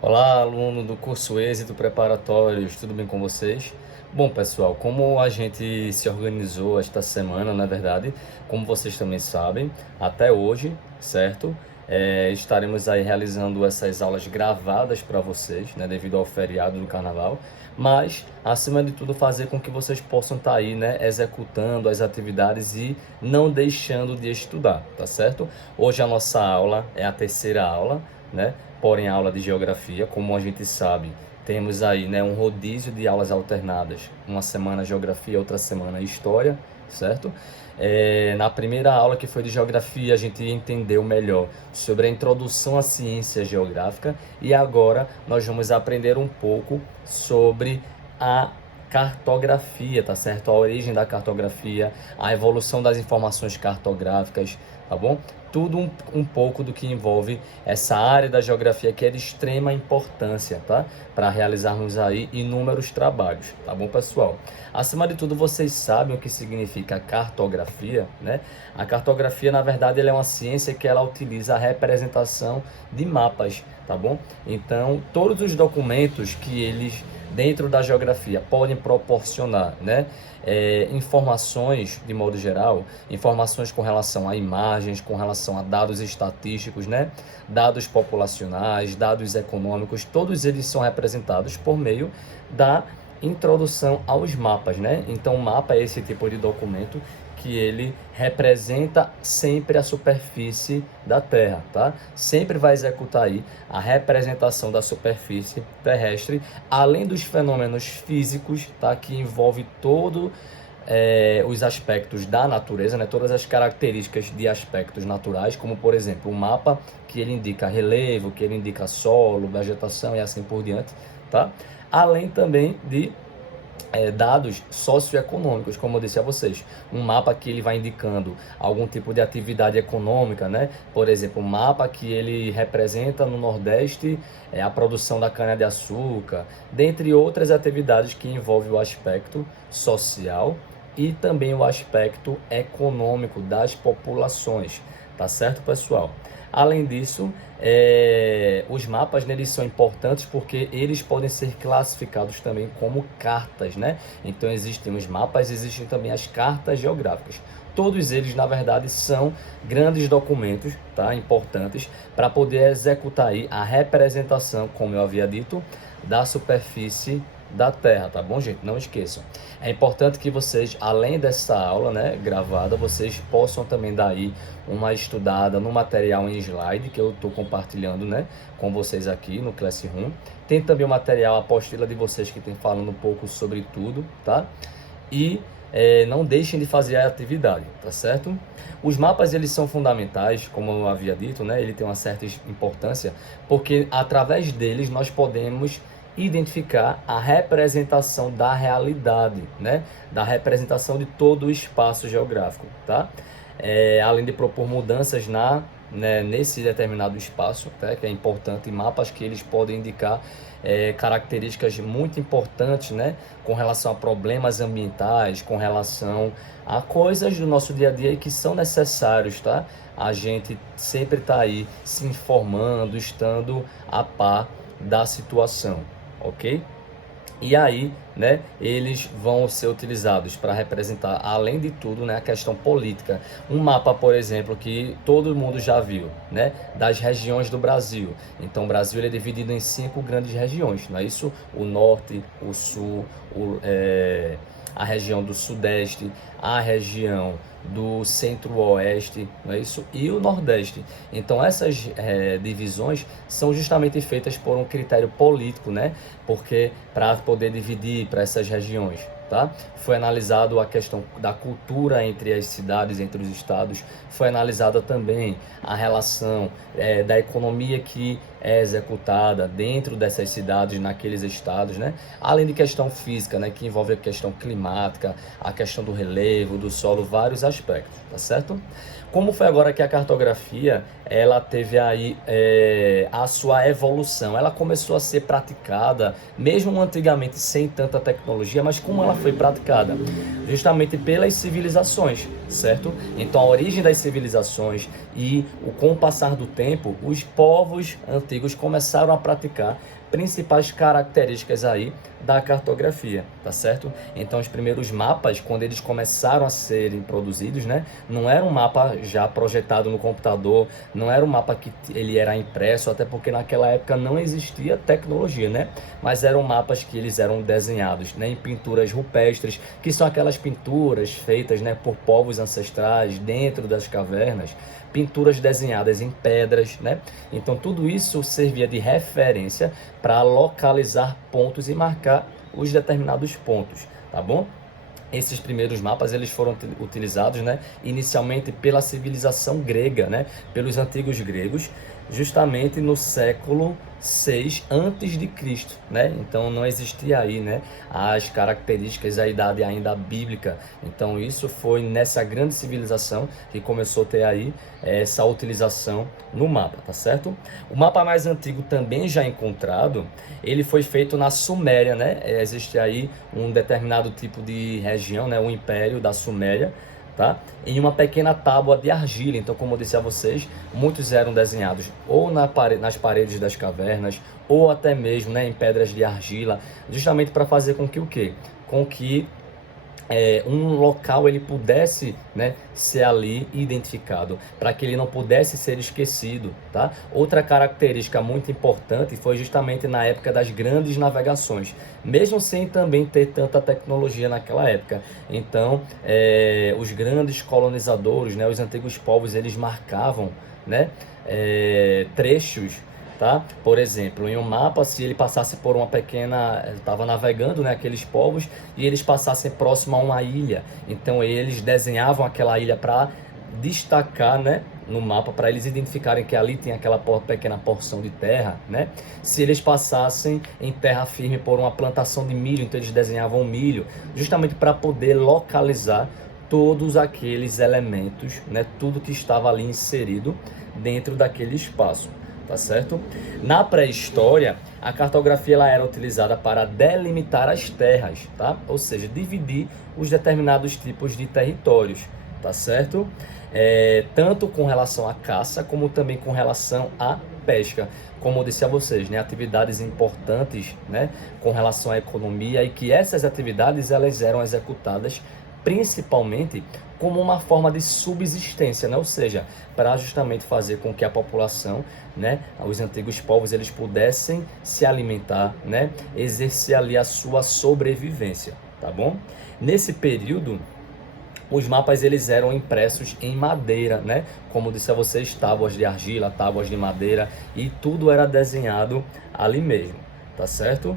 Olá, aluno do curso Êxito Preparatórios, tudo bem com vocês? Bom, pessoal, como a gente se organizou esta semana, na verdade, como vocês também sabem, até hoje, certo? Estaremos aí realizando essas aulas gravadas para vocês, né, devido ao feriado do Carnaval, mas, acima de tudo, fazer com que vocês possam estar aí, né, executando as atividades e não deixando de estudar, tá certo? Hoje a nossa aula é a terceira aula, né? Porém, a aula de geografia, como a gente sabe, temos aí, né, um rodízio de aulas alternadas. Uma semana geografia, outra semana história, certo? Na primeira aula, que foi de geografia, a gente entendeu melhor sobre a introdução à ciência geográfica e agora nós vamos aprender um pouco sobre a cartografia, tá certo? A origem da cartografia, a evolução das informações cartográficas, tá bom? Tudo um pouco do que envolve essa área da geografia que é de extrema importância, tá? Para realizarmos aí inúmeros trabalhos, tá bom, pessoal? Acima de tudo, vocês sabem o que significa cartografia, né? A cartografia, na verdade, ela é uma ciência que ela utiliza a representação de mapas, tá bom? Então, todos os documentos que eles dentro da geografia podem proporcionar, né, informações de modo geral, informações com relação a imagens, com relação a dados estatísticos, né, dados populacionais, dados econômicos, todos eles são representados por meio da introdução aos mapas, né? Então, o mapa é esse tipo de documento que ele representa sempre a superfície da Terra, tá? Sempre vai executar aí a representação da superfície terrestre, além dos fenômenos físicos, tá? Que envolve todo os aspectos da natureza, né? Todas as características de aspectos naturais, como por exemplo o mapa, que ele indica relevo, que ele indica solo, vegetação e assim por diante, tá? Além também de dados socioeconômicos, como eu disse a vocês. Um mapa que ele vai indicando algum tipo de atividade econômica, né? Por exemplo, um mapa que ele representa no Nordeste a produção da cana-de-açúcar, dentre outras atividades que envolvem o aspecto social e também o aspecto econômico das populações. Tá certo, pessoal? Além disso, os mapas, né, eles são importantes porque eles podem ser classificados também como cartas, né? Então existem os mapas, existem também as cartas geográficas. Todos eles, na verdade, são grandes documentos, tá? Importantes para poder executar aí a representação, como eu havia dito, da superfície da Terra, tá bom, gente? Não esqueçam. É importante que vocês, além dessa aula, né, gravada, vocês possam também dar aí uma estudada no material em slide que eu estou compartilhando, né, com vocês aqui no Classroom. Tem também o material, a apostila de vocês que tem falando um pouco sobre tudo, tá? E não deixem de fazer a atividade, tá certo? Os mapas, eles são fundamentais, como eu havia dito, né? Ele tem uma certa importância, porque através deles nós podemos identificar a representação da realidade, né? Da representação de todo o espaço geográfico, tá? Além de propor mudanças nesse determinado espaço, tá? Que é importante, mapas que eles podem indicar características muito importantes, né? Com relação a problemas ambientais, com relação a coisas do nosso dia a dia que são necessários, tá? A gente sempre está aí se informando, estando a par da situação, ok? E aí, né, eles vão ser utilizados para representar, além de tudo, né, a questão política. Um mapa, por exemplo, que todo mundo já viu, né, das regiões do Brasil. Então, o Brasil ele é dividido em 5 grandes regiões, não é isso? O Norte, o Sul, a região do Sudeste, a região do Centro-Oeste, não é isso? E o Nordeste. Então, essas divisões são justamente feitas por um critério político, né? Porque para poder dividir para essas regiões, tá? Foi analisado a questão da cultura entre as cidades, entre os estados, foi analisada também a relação da economia que é executada dentro dessas cidades, naqueles estados, né? Além de questão física, né? Que envolve a questão climática, a questão do relevo, do solo, vários aspectos, tá certo? Como foi agora que a cartografia, ela teve aí a sua evolução, ela começou a ser praticada, mesmo antigamente sem tanta tecnologia, mas como ela foi praticada? Justamente pelas civilizações, certo? Então a origem das civilizações e com o passar do tempo, os povos antigos começaram a praticar principais características aí da cartografia, tá certo? Então os primeiros mapas, quando eles começaram a serem produzidos, né, não era um mapa já projetado no computador, não era um mapa que ele era impresso, até porque naquela época não existia tecnologia, né? Mas eram mapas que eles eram desenhados, né, em pinturas rupestres, que são aquelas pinturas feitas, né, por povos ancestrais dentro das cavernas, pinturas desenhadas em pedras, né? Então tudo isso servia de referência para localizar pontos e marcar os determinados pontos, tá bom? Esses primeiros mapas eles foram utilizados, né, inicialmente pela civilização grega, né, pelos antigos gregos, justamente no século 6 antes de Cristo, né? Então não existia aí, né, as características da idade ainda bíblica. Então isso foi nessa grande civilização que começou a ter aí essa utilização no mapa, tá certo? O mapa mais antigo também já encontrado, ele foi feito na Suméria, né? Existe aí um determinado tipo de região, né, o Império da Suméria, tá? Em uma pequena tábua de argila. Então, como eu disse a vocês, muitos eram desenhados ou nas paredes das cavernas, ou até mesmo, né, em pedras de argila, justamente para fazer com que o quê? Com que um local ele pudesse, né, ser ali identificado, para que ele não pudesse ser esquecido, tá? Outra característica muito importante foi justamente na época das grandes navegações, mesmo sem também ter tanta tecnologia naquela época. Então, os grandes colonizadores, né, os antigos povos, eles marcavam, né, trechos, tá? Por exemplo, em um mapa, se ele passasse por uma pequena, estava navegando, né, aqueles povos, e eles passassem próximo a uma ilha, então eles desenhavam aquela ilha para destacar, né, no mapa, para eles identificarem que ali tem aquela pequena porção de terra, né? Se eles passassem em terra firme por uma plantação de milho, então eles desenhavam milho, justamente para poder localizar todos aqueles elementos, né, tudo que estava ali inserido dentro daquele espaço. Tá certo? Na pré-história, a cartografia ela era utilizada para delimitar as terras, tá? Ou seja, dividir os determinados tipos de territórios, tá certo? Tanto com relação à caça, como também com relação à pesca. Como eu disse a vocês, né? Atividades importantes, né, com relação à economia, e que essas atividades elas eram executadas principalmente como uma forma de subsistência, né? Ou seja, para justamente fazer com que a população, né, os antigos povos, eles pudessem se alimentar, né, exercer ali a sua sobrevivência, tá bom? Nesse período, os mapas eles eram impressos em madeira, né? Como disse a vocês, tábuas de argila, tábuas de madeira, e tudo era desenhado ali mesmo, tá certo?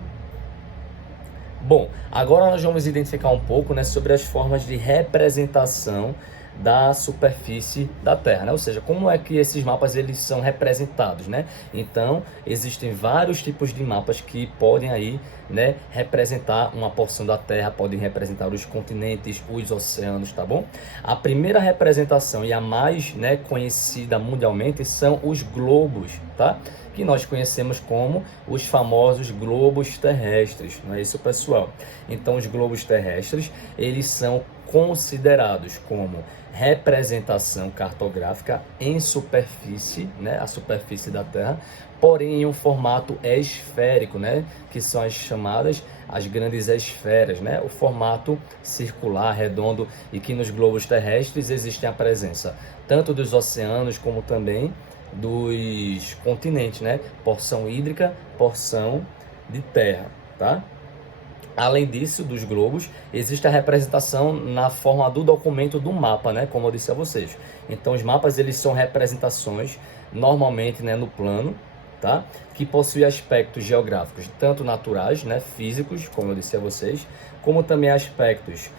Bom, agora nós vamos identificar um pouco, né, sobre as formas de representação da superfície da Terra, né? Ou seja, como é que esses mapas eles são representados, né? Então, existem vários tipos de mapas que podem aí, né, representar uma porção da Terra, podem representar os continentes, os oceanos, tá bom? A primeira representação e a mais, né, conhecida mundialmente são os globos, tá? Que nós conhecemos como os famosos globos terrestres, não é isso, pessoal? Então, os globos terrestres, eles são considerados como representação cartográfica em superfície, né, a superfície da Terra, porém em um formato esférico, né, que são as chamadas as grandes esferas, né, o formato circular, redondo, e que nos globos terrestres existe a presença tanto dos oceanos como também dos continentes, né, porção hídrica, porção de terra, tá? Além disso, dos globos, existe a representação na forma do documento do mapa, né? Como eu disse a vocês. Então, os mapas, eles são representações, normalmente, né, no plano, tá? Que possuem aspectos geográficos, tanto naturais, né, físicos, como eu disse a vocês, como também aspectos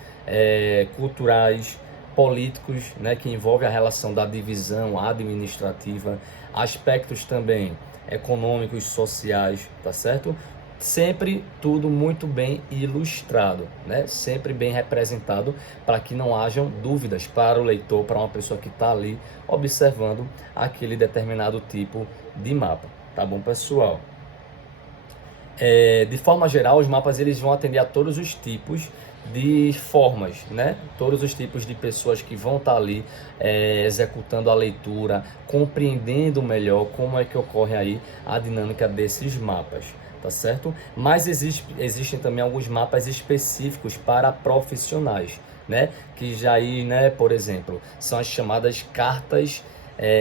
culturais, políticos, né, que envolvem a relação da divisão administrativa, aspectos também econômicos, sociais, tá certo? Sempre tudo muito bem ilustrado, né? Sempre bem representado, para que não hajam dúvidas para o leitor, para uma pessoa que está ali observando aquele determinado tipo de mapa, tá bom, pessoal? De forma geral, os mapas eles vão atender a todos os tipos de formas, né? Todos os tipos de pessoas que vão estar ali executando a leitura, compreendendo melhor como é que ocorre aí a dinâmica desses mapas, tá certo? Mas existem também alguns mapas específicos para profissionais, né? Que já aí, né, por exemplo, são as chamadas cartas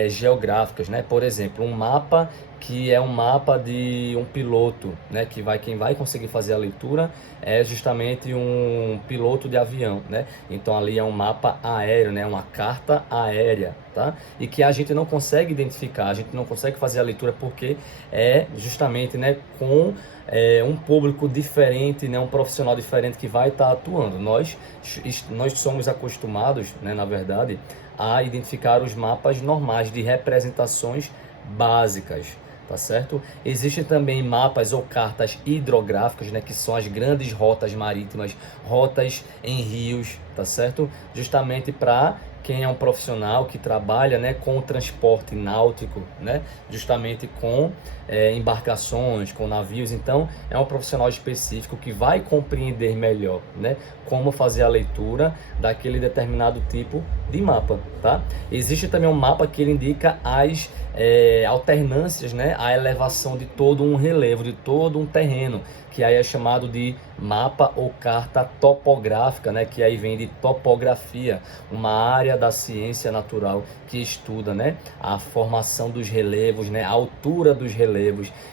geográficas, né? Por exemplo, um mapa que é um mapa de um piloto, né? Quem vai conseguir fazer a leitura é justamente um piloto de avião, né? Então ali é um mapa aéreo, né? Uma carta aérea, tá? E que a gente não consegue identificar, a gente não consegue fazer a leitura porque é justamente, né, com um público diferente, né, um profissional diferente que vai estar atuando. Nós somos acostumados, né, na verdade, a identificar os mapas normais de representações básicas, tá certo? Existem também mapas ou cartas hidrográficas, né, que são as grandes rotas marítimas, rotas em rios, tá certo? Justamente para quem é um profissional que trabalha, né, com o transporte náutico, né, justamente com embarcações, com navios. Então é um profissional específico que vai compreender melhor, né, como fazer a leitura daquele determinado tipo de mapa, tá? Existe também um mapa que ele indica as alternâncias, né, a elevação de todo um relevo, de todo um terreno, que aí é chamado de mapa ou carta topográfica, né, que aí vem de topografia, uma área da ciência natural que estuda, né, a formação dos relevos, né, a altura dos relevos.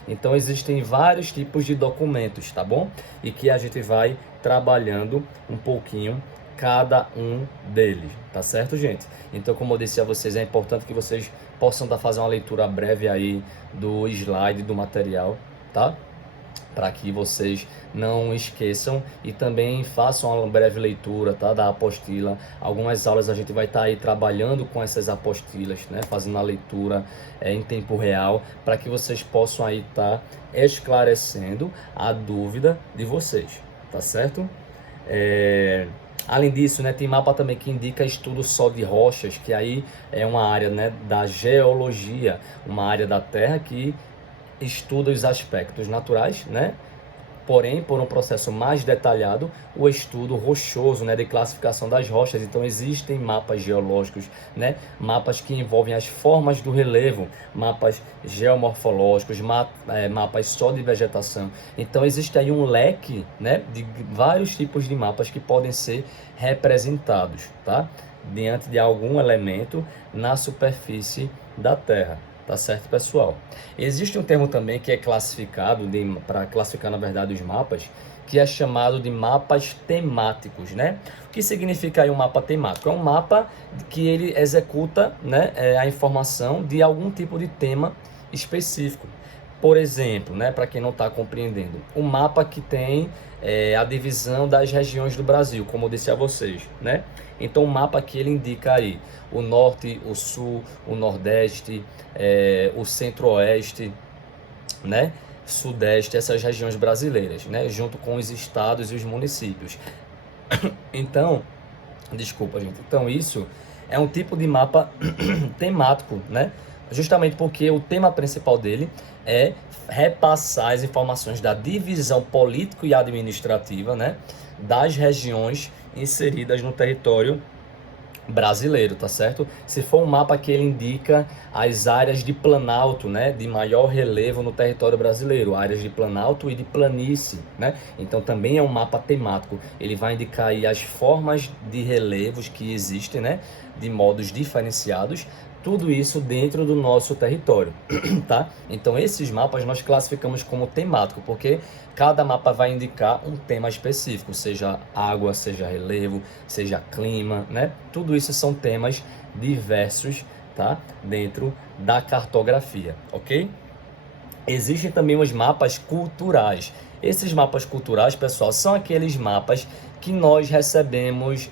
Então existem vários tipos de documentos, tá bom? E que a gente vai trabalhando um pouquinho cada um deles, tá certo, gente? Então, como eu disse a vocês, é importante que vocês possam fazer uma leitura breve aí do slide, do material, tá? Para que vocês não esqueçam e também façam uma breve leitura, tá, da apostila. Algumas aulas a gente vai estar aí trabalhando com essas apostilas, né, fazendo a leitura em tempo real, para que vocês possam aí estar esclarecendo a dúvida de vocês, tá certo? Além disso, né, tem mapa também que indica estudo só de rochas, que aí é uma área, né, da geologia, uma área da Terra que estuda os aspectos naturais, né? Porém, por um processo mais detalhado, o estudo rochoso, né, de classificação das rochas. Então, existem mapas geológicos, né, mapas que envolvem as formas do relevo, mapas geomorfológicos, mapas só de vegetação. Então, existe aí um leque, né, de vários tipos de mapas que podem ser representados, tá, diante de algum elemento na superfície da Terra. Tá certo, pessoal? Existe um termo também que é classificado, para classificar, na verdade, os mapas, que é chamado de mapas temáticos, né? O que significa aí um mapa temático? É um mapa que ele executa, né, a informação de algum tipo de tema específico. Por exemplo, né, para quem não está compreendendo, o mapa que tem a divisão das regiões do Brasil, como eu disse a vocês, né? Então, o mapa que ele indica aí o norte, o sul, o nordeste, o centro-oeste, né? Sudeste, essas regiões brasileiras, né? Junto com os estados e os municípios. Então, desculpa, gente. Então, isso é um tipo de mapa temático, né? Justamente porque o tema principal dele é repassar as informações da divisão político e administrativa, né, das regiões inseridas no território brasileiro, tá certo? Se for um mapa que ele indica as áreas de planalto, né, de maior relevo no território brasileiro, áreas de planalto e de planície, né? Então também é um mapa temático. Ele vai indicar aí as formas de relevos que existem, né, de modos diferenciados. Tudo isso dentro do nosso território, tá? Então esses mapas nós classificamos como temático, porque cada mapa vai indicar um tema específico, seja água, seja relevo, seja clima, né? Tudo isso são temas diversos, tá? Dentro da cartografia, ok? Existem também os mapas culturais. Esses mapas culturais, pessoal, são aqueles mapas que nós recebemos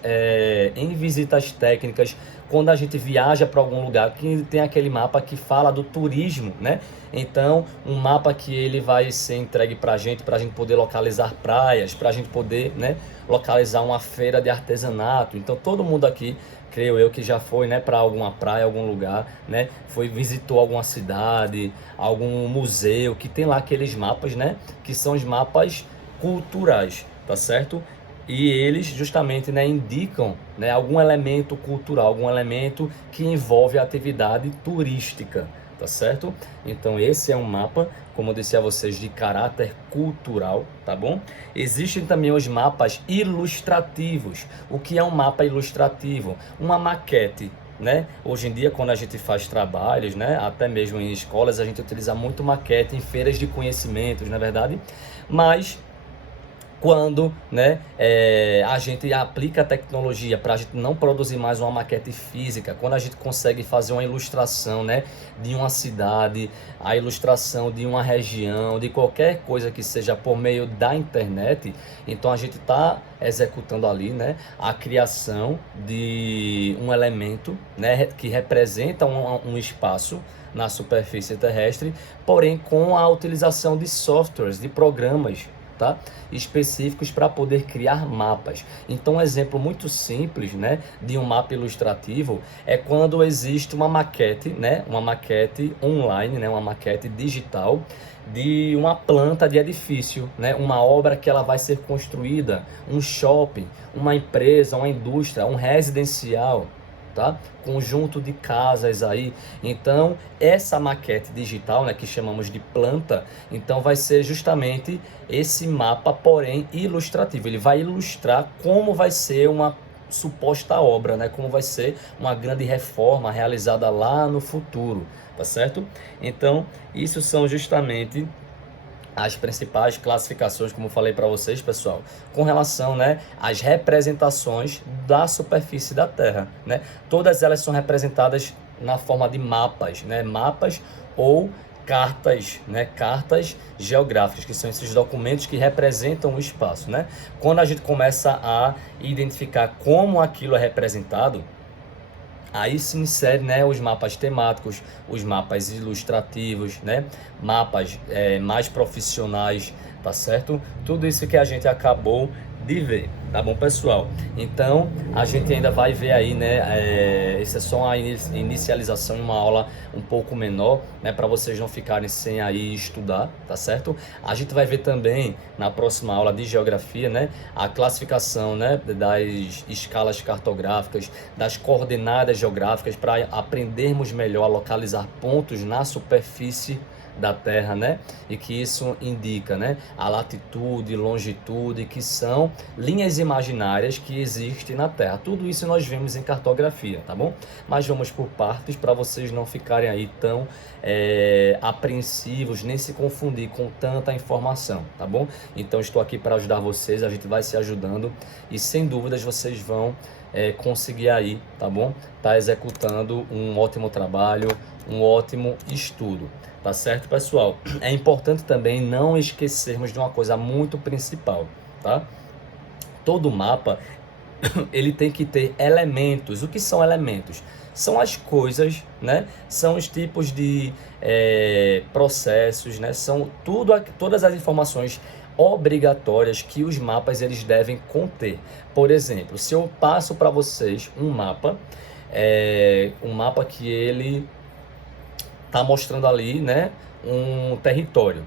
em visitas técnicas, quando a gente viaja para algum lugar, que tem aquele mapa que fala do turismo, né? Então, um mapa que ele vai ser entregue para a gente poder localizar praias, para a gente poder, né, localizar uma feira de artesanato. Então, todo mundo aqui, creio eu, que já foi, né, para alguma praia, algum lugar, né, visitou alguma cidade, algum museu, que tem lá aqueles mapas, né, que são os mapas culturais, tá certo? e eles justamente, né, indicam, né, algum elemento cultural, algum elemento que envolve a atividade turística, tá certo? Então esse é um mapa, como eu disse a vocês, de caráter cultural, tá bom? Existem também os mapas ilustrativos. O que é um mapa ilustrativo? Uma maquete, né? Hoje em dia, quando a gente faz trabalhos, né, até mesmo em escolas, a gente utiliza muito maquete em feiras de conhecimentos, na verdade, mas quando, né, a gente aplica a tecnologia para a gente não produzir mais uma maquete física, quando a gente consegue fazer uma ilustração, né, de uma cidade, a ilustração de uma região, de qualquer coisa que seja por meio da internet, então a gente está executando ali, né, a criação de um elemento, né, que representa um espaço na superfície terrestre, porém com a utilização de softwares, de programas, tá? Específicos para poder criar mapas. Então, um exemplo muito simples, né, de um mapa ilustrativo é quando existe uma maquete, né, uma maquete online, né, uma maquete digital de uma planta de edifício, né, uma obra que ela vai ser construída, um shopping, uma empresa, uma indústria, um residencial, tá? Conjunto de casas aí. Então, essa maquete digital, né, que chamamos de planta, então vai ser justamente esse mapa, porém ilustrativo. Ele vai ilustrar como vai ser uma suposta obra, né? Como vai ser uma grande reforma realizada lá no futuro, tá certo? Então, isso são justamente as principais classificações, como eu falei para vocês, pessoal, com relação, né, às representações da superfície da Terra, né? Todas elas são representadas na forma de mapas, né? Mapas ou cartas, né? Cartas geográficas, que são esses documentos que representam o espaço, né? Quando a gente começa a identificar como aquilo é representado, aí se insere, né, os mapas temáticos, os mapas ilustrativos, né, mapas mais profissionais, tá certo? Tudo isso que a gente acabou de ver, tá bom, pessoal? Então, a gente ainda vai ver aí, né, isso é só uma inicialização, uma aula um pouco menor, né, para vocês não ficarem sem aí estudar, tá certo? A gente vai ver também, na próxima aula de geografia, né, a classificação, né, das escalas cartográficas, das coordenadas geográficas, para aprendermos melhor a localizar pontos na superfície da Terra, né? E que isso indica, né, a latitude, longitude, que são linhas imaginárias que existem na Terra. Tudo isso nós vemos em cartografia, tá bom? Mas vamos por partes para vocês não ficarem aí tão apreensivos, nem se confundir com tanta informação, tá bom? Então estou aqui para ajudar vocês, a gente vai se ajudando e sem dúvidas vocês vão conseguir aí, tá bom? Tá executando um ótimo trabalho, um ótimo estudo. Tá certo, pessoal? É importante também não esquecermos de uma coisa muito principal, tá? Todo mapa, ele tem que ter elementos. O que são elementos? São as coisas, né? São os tipos de processos, né? São todas as informações obrigatórias que os mapas eles devem conter. Por exemplo, se eu passo para vocês um mapa que ele tá mostrando ali, né, um território,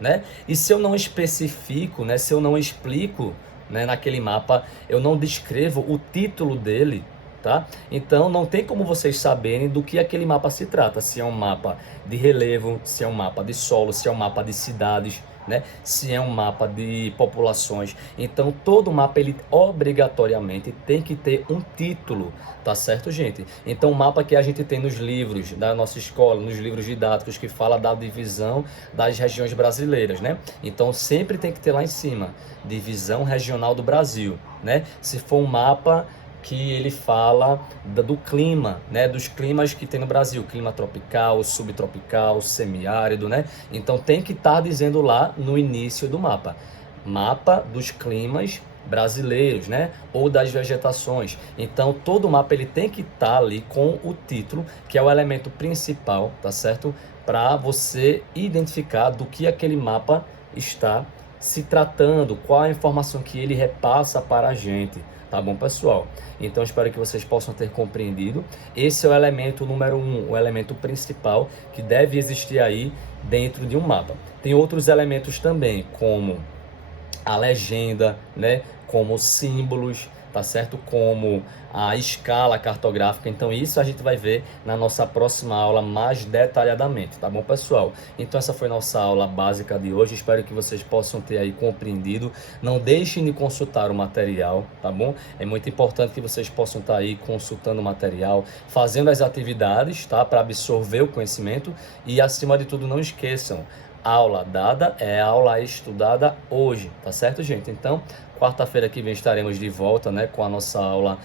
né? E se eu não especifico, né, se eu não explico, né, naquele mapa, eu não descrevo o título dele, tá? Então não tem como vocês saberem do que aquele mapa se trata, se é um mapa de relevo, se é um mapa de solo, se é um mapa de cidades, né? Se é um mapa de populações. Então todo mapa ele obrigatoriamente tem que ter um título, tá certo, gente? Então o mapa que a gente tem nos livros da nossa escola, nos livros didáticos que fala da divisão das regiões brasileiras, né? Então sempre tem que ter lá em cima divisão regional do Brasil, né? Se for um mapa que ele fala do clima, né, dos climas que tem no Brasil, clima tropical, subtropical, semiárido, né? Então tem que estar dizendo lá no início do mapa, mapa dos climas brasileiros, né, ou das vegetações. Então todo mapa ele tem que estar ali com o título, que é o elemento principal, tá certo? Para você identificar do que aquele mapa está se tratando, qual a informação que ele repassa para a gente. Tá bom, pessoal? Então, espero que vocês possam ter compreendido. Esse é o elemento número 1, o elemento principal que deve existir aí dentro de um mapa. Tem outros elementos também, como a legenda, né, como símbolos, tá certo? Como a escala cartográfica. Então isso a gente vai ver na nossa próxima aula mais detalhadamente, tá bom, pessoal? Então essa foi nossa aula básica de hoje. Espero que vocês possam ter aí compreendido. Não deixem de consultar o material, tá bom? É muito importante que vocês possam estar aí consultando o material, fazendo as atividades, tá? Para absorver o conhecimento e, acima de tudo, não esqueçam, aula dada é aula estudada hoje, tá certo, gente? Então, quarta-feira que vem estaremos de volta, né, com a nossa aula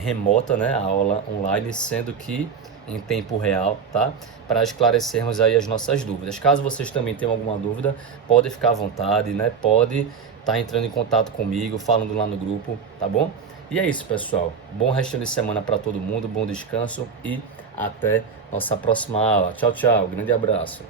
remota, né, a aula online, sendo que em tempo real, tá? Para esclarecermos aí as nossas dúvidas. Caso vocês também tenham alguma dúvida, pode ficar à vontade, né? Pode estar entrando em contato comigo, falando lá no grupo, tá bom? E é isso, pessoal. Bom resto de semana para todo mundo, bom descanso e até nossa próxima aula. Tchau, tchau. Grande abraço.